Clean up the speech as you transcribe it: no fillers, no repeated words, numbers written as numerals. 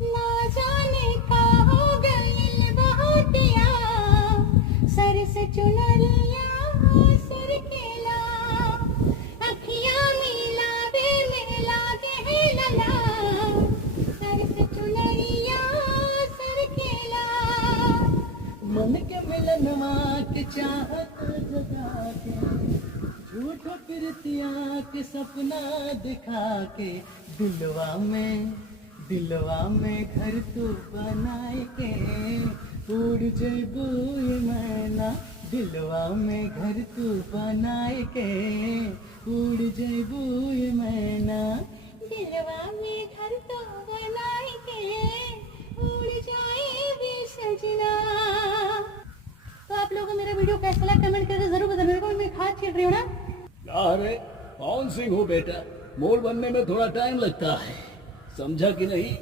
ना जाने का हो गइल बहतिया, सर से चुनरिया सर केला, अखियां मिलावे में लागे है लला, सर से चुनरिया सर केला। मन के मिलनवा के चाहत जगा के, झूठ प्रीतिया के सपना दिखा के, दिलवा में घर तू बनाए के, उड़ जइबू ये मैना, दिलवा में घर तू बनाए के, उड़ जइबू ये मैना। दिलवा में घर तो बनाए के उड़ जाए भी सजना। तो आप लोगों को मेरा वीडियो कैसा लगा कमेंट करके जरूर बताना। मेरे को मैं खाद छीट रही हूँ ना। क्या रे, कौन सिंह हो बेटा? मोर बनने में थोड़ा टाइम लगता है, समझा कि नहीं?